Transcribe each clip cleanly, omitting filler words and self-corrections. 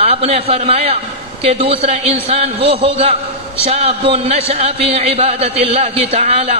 آپ نے فرمایا کہ دوسرا انسان وہ ہوگا شاب نشأ فی عبادت اللہ تعالی،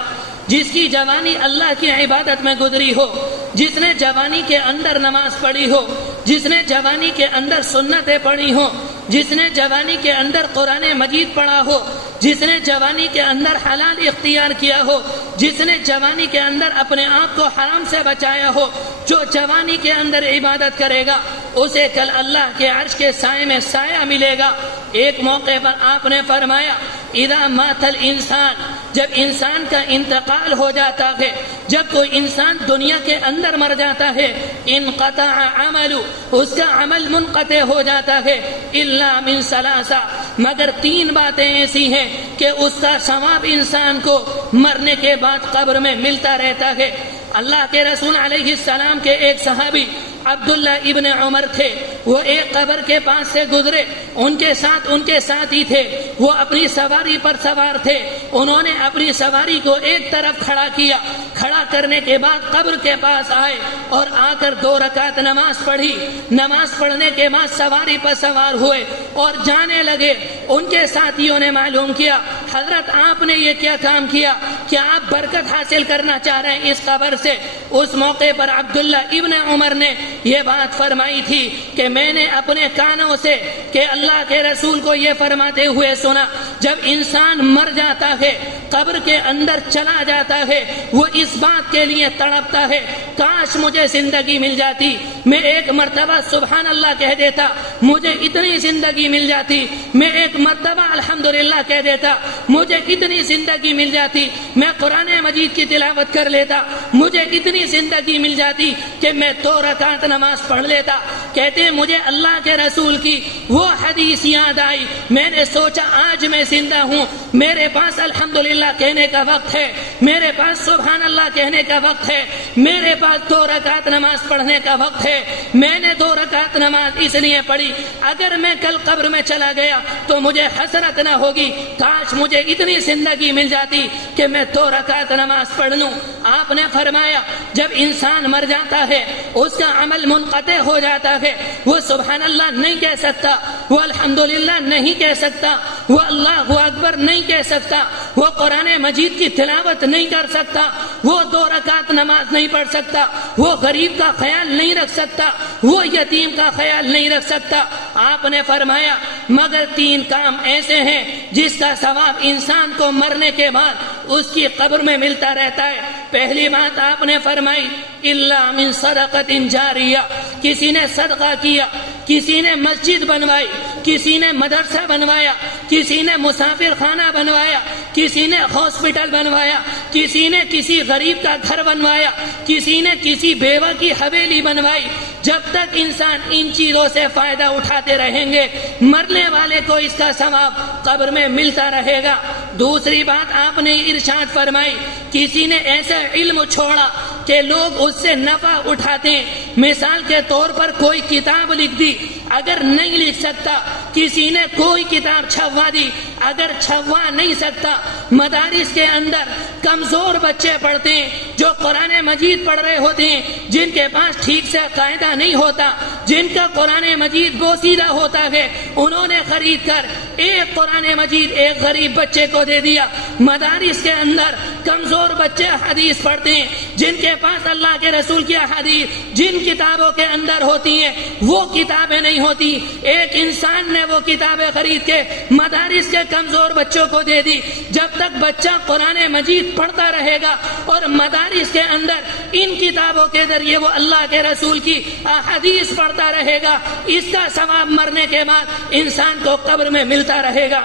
جس کی جوانی اللہ کی عبادت میں گزری ہو، جس نے جوانی کے اندر نماز پڑھی ہو، جس نے جوانی کے اندر سنتیں پڑھی ہو، جس نے جوانی کے اندر قرآن مجید پڑھا ہو، جس نے جوانی کے اندر حلال اختیار کیا ہو، جس نے جوانی کے اندر اپنے آپ کو حرام سے بچایا ہو، جو جوانی کے اندر عبادت کرے گا اسے کل اللہ کے عرش کے سائے میں سایہ ملے گا۔ ایک موقع پر آپ نے فرمایا اذا مات الانسان، جب انسان کا انتقال ہو جاتا ہے، جب کوئی انسان دنیا کے اندر مر جاتا ہے، انقطع عمل، اس کا عمل منقطع ہو جاتا ہے، الا من ثلاثہ، مگر 3 باتیں ایسی ہیں کہ اس کا ثواب انسان کو مرنے کے بعد قبر میں ملتا رہتا ہے۔ اللہ کے رسول علیہ السلام کے ایک صحابی عبداللہ ابن عمر تھے، وہ ایک قبر کے پاس سے گزرے، ان کے ساتھی تھے، وہ اپنی سواری پر سوار تھے، انہوں نے اپنی سواری کو ایک طرف کھڑا کیا، کھڑا کرنے کے بعد قبر کے پاس آئے اور آ کر 2 رکعت نماز پڑھی، نماز پڑھنے کے بعد سواری پر سوار ہوئے اور جانے لگے۔ ان کے ساتھیوں نے معلوم کیا حضرت آپ نے یہ کیا کام کیا، کیا آپ برکت حاصل کرنا چاہ رہے ہیں اس قبر سے؟ اس موقع پر عبداللہ ابن عمر نے یہ بات فرمائی تھی کہ میں نے اپنے کانوں سے کہ اللہ کے رسول کو یہ فرماتے ہوئے سنا، جب انسان مر جاتا ہے، قبر کے اندر چلا جاتا ہے، وہ اس بات کے لیے تڑپتا ہے کاش مجھے زندگی مل جاتی، میں ایک مرتبہ سبحان اللہ کہہ دیتا، مجھے اتنی زندگی مل جاتی، میں ایک مرتبہ الحمدللہ کہہ دیتا، مجھے اتنی زندگی مل جاتی، میں قرآن مجید کی تلاوت کر لیتا، مجھے اتنی زندگی مل جاتی کہ میں 2 رکعت نماز پڑھ لیتا۔ کہتے ہیں مجھے اللہ کے رسول کی وہ حدیث یاد آئی، میں نے سوچا آج میں زندہ ہوں، میرے پاس الحمدللہ کہنے کا وقت ہے، میرے پاس سبحان اللہ کہنے کا وقت ہے، میرے پاس 2 رکعت نماز پڑھنے کا وقت ہے، میں نے 2 رکعت نماز اس لیے پڑھی اگر میں کل قبر میں چلا گیا تو مجھے حسرت نہ ہوگی، کاش مجھے اتنی زندگی مل جاتی کہ میں 2 رکعت نماز پڑھ لوں۔ آپ نے فرمایا جب انسان مر جاتا ہے اس کا عمل منقطع ہو جاتا ہے، وہ سبحان اللہ نہیں کہہ سکتا، وہ الحمدللہ نہیں کہہ سکتا، وہ اللہ اکبر نہیں کہہ سکتا، وہ قرآن مجید کی تلاوت نہیں کر سکتا، وہ 2 رکعت نماز نہیں پڑھ سکتا، وہ غریب کا خیال نہیں رکھ سکتا، وہ یتیم کا خیال نہیں رکھ سکتا۔ آپ نے فرمایا مگر 3 کام ایسے ہیں جس کا ثواب انسان کو مرنے کے بعد اس کی قبر میں ملتا رہتا ہے۔ پہلی بات آپ نے فرمائی الا من صدقۃ جاریہ، کسی نے صدقہ کیا، کسی نے مسجد بنوائی، کسی نے مدرسہ بنوایا، کسی نے مسافر خانہ بنوایا، کسی نے ہاسپٹل بنوایا، کسی نے کسی غریب کا گھر بنوایا، کسی نے کسی بیوہ کی حویلی بنوائی۔ جب تک انسان ان چیزوں سے فائدہ اٹھاتے رہیں گے مرنے والے کو اس کا ثواب قبر میں ملتا رہے گا۔ دوسری بات آپ نے ارشاد فرمائی کسی نے ایسا علم چھوڑا کہ لوگ اس سے نفع اٹھاتے ہیں، مثال کے طور پر کوئی کتاب لکھ دی، اگر نہیں لکھ سکتا، کسی نے کوئی کتاب چھپوا دی، اگر چھپوا نہیں سکتا، مدارس کے اندر کمزور بچے پڑھتے ہیں جو قرآن مجید پڑھ رہے ہوتے ہیں، جن کے پاس ٹھیک سے قاعدہ نہیں ہوتا، جن کا قرآن مجید بوسیدہ ہوتا ہے، انہوں نے خرید کر ایک قرآن مجید ایک غریب بچے کو دے دیا۔ مدارس کے اندر کمزور بچے حدیث پڑھتے ہیں، جن کے پاس اللہ کے رسول کی حدیث جن کتابوں کے اندر ہوتی ہیں وہ کتابیں نہیں ہوتی، ایک انسان نے وہ کتابیں خرید کے مدارس کے کمزور بچوں کو دے دی۔ جب تک بچہ قرآن مجید پڑھتا رہے گا اور مدارس کے اندر ان کتابوں کے ذریعے وہ اللہ کے رسول کی احادیث پڑھتا رہے گا، اس کا ثواب مرنے کے بعد انسان کو قبر میں ملتا رہے گا۔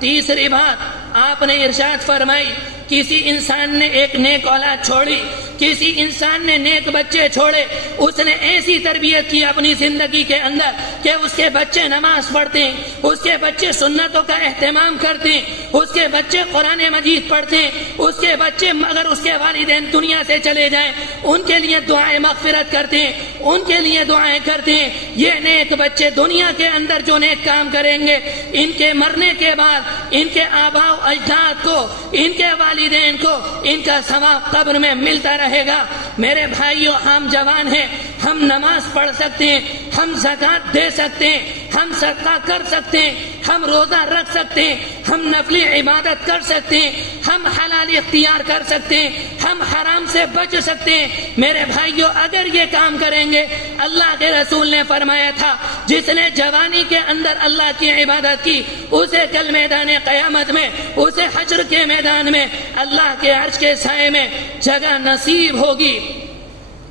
تیسری بات آپ نے ارشاد فرمائی کسی انسان نے ایک نیک اولاد چھوڑی، کسی انسان نے نیک بچے چھوڑے، اس نے ایسی تربیت کی اپنی زندگی کے اندر کہ اس کے بچے نماز پڑھتے ہیں، اس کے بچے سنتوں کا اہتمام کرتے ہیں، اس کے بچے قرآن مجید پڑھتے ہیں، اس کے بچے اگر اس کے والدین دنیا سے چلے جائیں ان کے لیے دعائیں مغفرت کرتے ہیں، ان کے لیے دعائیں کرتے ہیں۔ یہ نیک بچے دنیا کے اندر جو نیک کام کریں گے ان کے مرنے کے بعد ان کے آباء و اجداد کو، ان کے والدین کو ان کا ثواب قبر میں ملتا رہے گا۔ میرے بھائیوں ہم جوان ہیں، ہم نماز پڑھ سکتے ہیں، ہم زکوٰۃ دے سکتے ہیں، ہم صدقہ کر سکتے ہیں، ہم روزہ رکھ سکتے ہیں، ہم نفلی عبادت کر سکتے ہیں، ہم حلال اختیار کر سکتے ہیں، ہم حرام سے بچ سکتے ہیں۔ میرے بھائیوں، اگر یہ کام کریں گے، اللہ کے رسول نے فرمایا تھا جس نے جوانی کے اندر اللہ کی عبادت کی اسے کل میدان قیامت میں، اسے حشر کے میدان میں اللہ کے عرش کے سائے میں جگہ نصیب ہوگی۔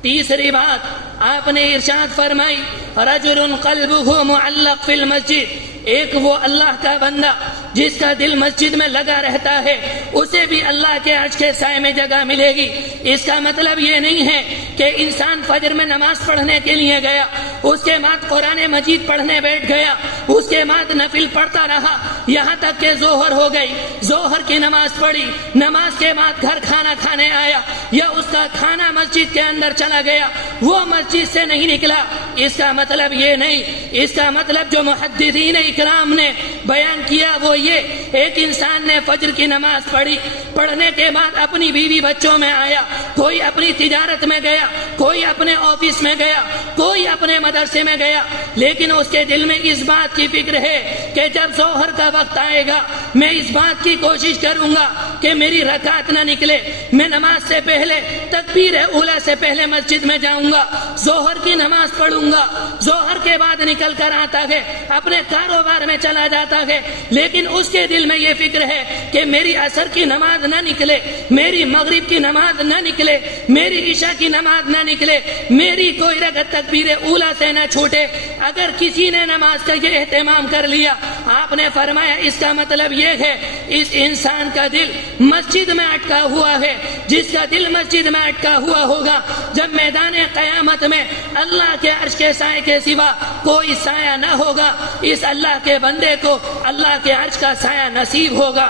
تیسری بات آپ نے ارشاد فرمائی رجل قلبه معلق فی المسجد، ایک وہ اللہ کا بندہ جس کا دل مسجد میں لگا رہتا ہے اسے بھی اللہ کے عرش کے سائے میں جگہ ملے گی۔ اس کا مطلب یہ نہیں ہے کہ انسان فجر میں نماز پڑھنے کے لیے گیا، اس کے بعد قرآن مجید پڑھنے بیٹھ گیا، اس کے بعد نفل پڑھتا رہا یہاں تک کہ ظہر ہو گئی، ظہر کی نماز پڑھی، نماز کے بعد گھر کھانا کھانے آیا یا اس کا کھانا مسجد کے اندر چلا گیا، وہ مسجد سے نہیں نکلا۔ اس کا مطلب یہ نہیں، اس کا مطلب جو محدثین اکرام نے بیان کیا وہ یہ ایک انسان نے فجر کی نماز پڑھی، پڑھنے کے بعد اپنی بیوی بچوں میں آیا، کوئی اپنی تجارت میں گیا، کوئی اپنے آفس میں گیا، کوئی اپنے مدرسے میں گیا، لیکن اس کے دل میں اس بات کی فکر ہے کہ جب ظہر کا وقت آئے گا میں اس بات کی کوشش کروں گا کہ میری رکعت نہ نکلے، میں نماز سے پہلے تکبیر اولیٰ سے پہلے مسجد میں جاؤں گا، ظہر کی نماز پڑھوں گا، ظہر کے بعد نکل کر آتا ہے، اپنے کاروبار میں چلا جاتا ہے، لیکن اس کے دل میں یہ فکر ہے کہ میری عصر کی نماز نہ نکلے، میری مغرب کی نماز نہ نکلے، میری عشاء کی نماز نہ نکلے، میری کوئی رکعت تکبیر اولیٰ سے نہ چھوٹے۔ اگر کسی نے نماز کا یہ اہتمام کر لیا، آپ نے فرمایا اس کا مطلب یہ ہے اس انسان کا دل مسجد میں اٹکا ہوا ہے۔ جس کا دل مسجد میں اٹکا ہوا ہوگا جب میدان قیامت میں اللہ کے عرش کے سائے کے سوا کوئی سایہ نہ ہوگا، اس اللہ کے بندے کو اللہ کے عرش کا سایہ نصیب ہوگا۔